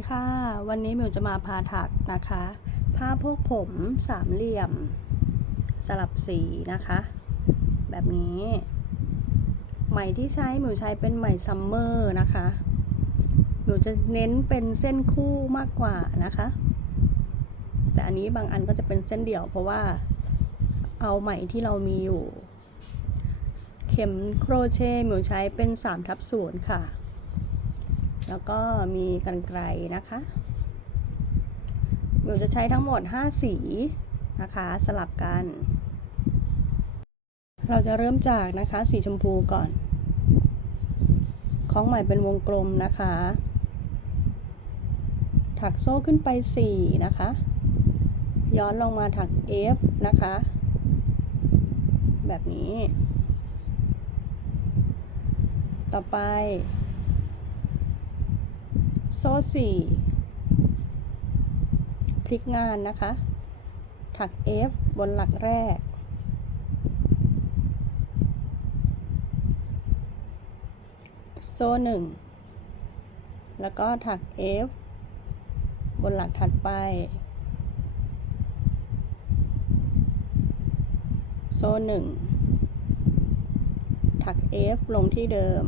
ีค่ะ วันนี้มิวจะมาพาถักนะคะ ผ้าพวกผมสามเหลี่ยม สลับสีนะคะ แบบนี้ ไหมที่ใช้มิวใช้เป็นไหมซัมเมอร์นะคะมิวจะเน้นเป็นเส้นคู่มากกว่านะคะ แต่อันนี้บางอันก็จะเป็นเส้นเดี่ยว เพราะว่าเอาไหมที่เรามีอยู่ เข็มโครเชต์มิวใช้เป็น3ทับศูนย์ค่ะ แล้วก็มีกันไกลนะคะหนูจะใช้ทั้งหมด 5 สีนะคะสลับกัน เราจะเริ่มจากนะคะสีชมพูก่อน ของใหม่เป็นวงกลมนะคะ ถักโซ่ขึ้นไป 4 นะคะ ย้อนลงมาถัก F นะคะ แบบนี้ ต่อไป โซ่สี่พลิกงานนะคะ ถัก F บนหลักแรก โซ่หนึ่งแล้วก็ถัก F บนหลักถัดไป โซ่หนึ่งถัก F ลงที่เดิม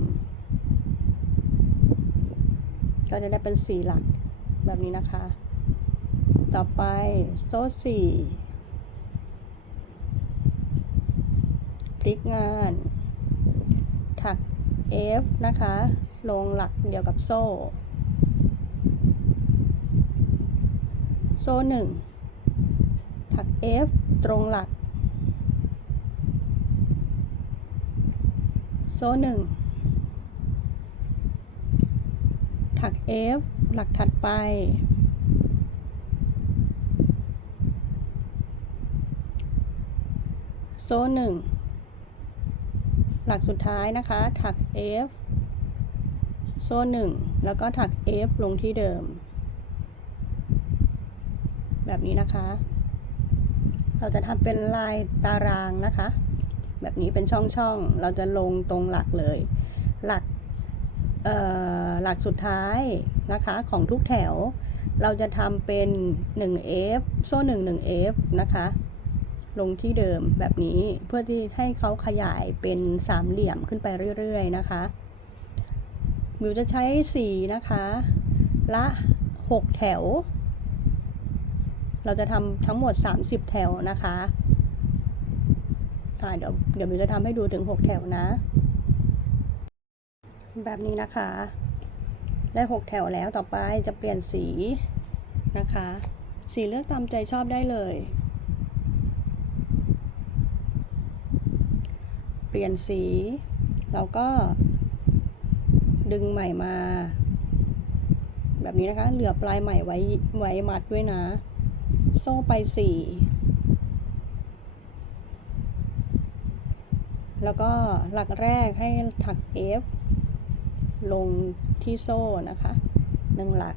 ก็จะได้เป็นสีหลักแบบนี้นะคะ ต่อไปโซ่สี่พลิกงาน ถัก F นะคะ ลงหลักเดียวกับโซ่ โซ่หนึ่งถัก F ตรงหลัก โซ่หนึ่ง ถัก F หลักถัดไป โซ่หนึ่งหลักสุดท้ายนะคะ ถัก F โซ่หนึ่งแล้วก็ถัก F ลงที่เดิม แบบนี้นะคะ เราจะทำเป็นลายตารางนะคะ แบบนี้เป็นช่องๆ เราจะลงตรงหลักเลย หลักสุดท้ายนะคะของทุกแถว เราจะทำเป็น 1F โซ่1 1F นะคะ ลงที่เดิมแบบนี้เพื่อที่ให้เขาขยายเป็นสามเหลี่ยมขึ้นไปเรื่อยๆนะคะมิวจะใช้สีนะคะ ละ 6 แถว เราจะทำทั้งหมด 30 แถวนะคะเดี๋ยวเดี๋ยวมิวจะทำให้ดูถึง 6 แถวนะ แบบนี้นะคะ ได้6แถวแล้วต่อไปจะเปลี่ยนสีนะคะ สีเลือกตามใจชอบได้เลย เปลี่ยนสีเราก็ดึงใหม่มา แบบนี้นะคะ เหลือปลายใหม่ไว้ไว้มัดด้วยนะ โซ่ไปสี่แล้วก็หลักแรกให้ถัก F ลงที่โซ่นะคะหนึ่งหลัก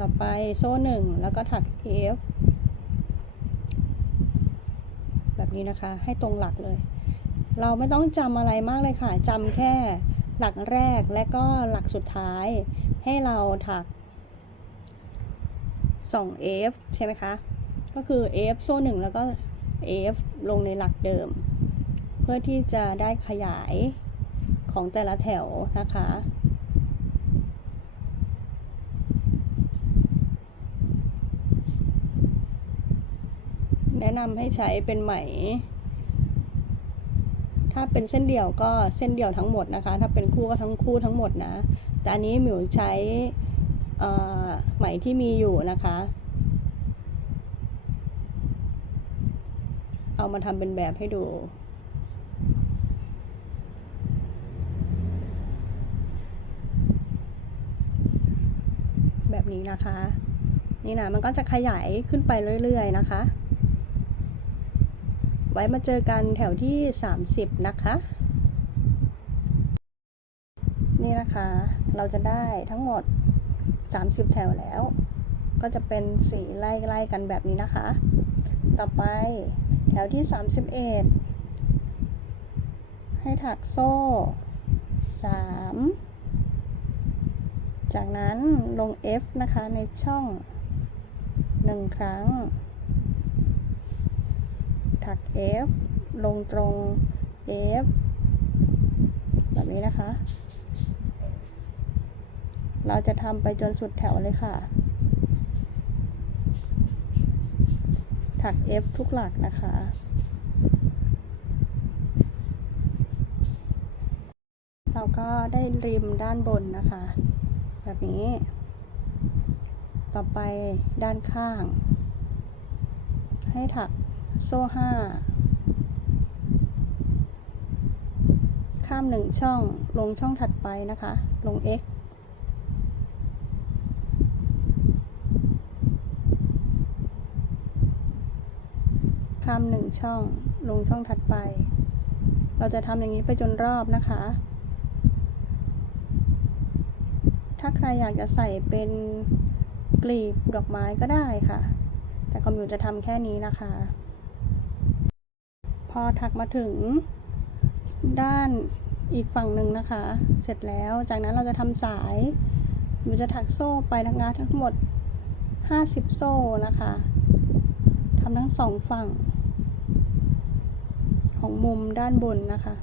ต่อไปโซ่หนึ่งแล้วก็ถัก F แบบนี้นะคะ ให้ตรงหลักเลย เราไม่ต้องจำอะไรมากเลยค่ะจำแค่หลักแรกและก็หลักสุดท้าย ให้เราถัก 2F ใช่ไหมคะ ก็คือ F โซ่หนึ่งแล้วก็ F ลงในหลักเดิม เพื่อที่จะได้ขยาย ของแต่ละแถวนะคะ แนะนำให้ใช้เป็นไหม ถ้าเป็นเส้นเดี่ยวก็เส้นเดี่ยวทั้งหมดนะคะ ถ้าเป็นคู่ก็ทั้งคู่ทั้งหมดนะ แต่อันนี้หมิวใช้ไหมที่มีอยู่นะคะ เอามาทำเป็นแบบให้ดู แบบนี้นะคะ นี่นะมันก็จะขยายขึ้นไปเรื่อยๆนะคะ ไว้มาเจอกันแถวที่ 30 นะคะ นี่นะคะ เราจะได้ทั้งหมด 30 แถวแล้ว ก็จะเป็นสีไล่ๆกันแบบนี้นะคะ ต่อไปแถวที่ 31 ให้ถักโซ่ 3 จากนั้นลง F นะคะในช่องหนึ่งครั้ง ถัก F ลงตรง F แบบนี้นะคะ เราจะทำไปจนสุดแถวเลยค่ะ ถัก F ทุกหลักนะคะเราก็ได้ริมด้านบนนะคะ แบบนี้ ต่อไปด้านข้าง ให้ถักโซ่ห้าข้ามหนึ่งช่องลงช่องถัดไปนะคะ ลง x ข้ามหนึ่งช่องลงช่องถัดไป เราจะทำอย่างนี้ไปจนรอบนะคะ ถ้าใครอยากจะใส่เป็นกลีบดอกไม้ก็ได้ค่ะ แต่คอมมิวจะทำแค่นี้นะคะ พอถักมาถึงด้านอีกฝั่งหนึ่งนะคะ เสร็จแล้ว จากนั้นเราจะทำสายมิวจะถักโซ่ไปทั้งงานทั้งหมด 50 โซ่นะคะทำทั้งสองฝั่ง ของมุมด้านบนนะคะ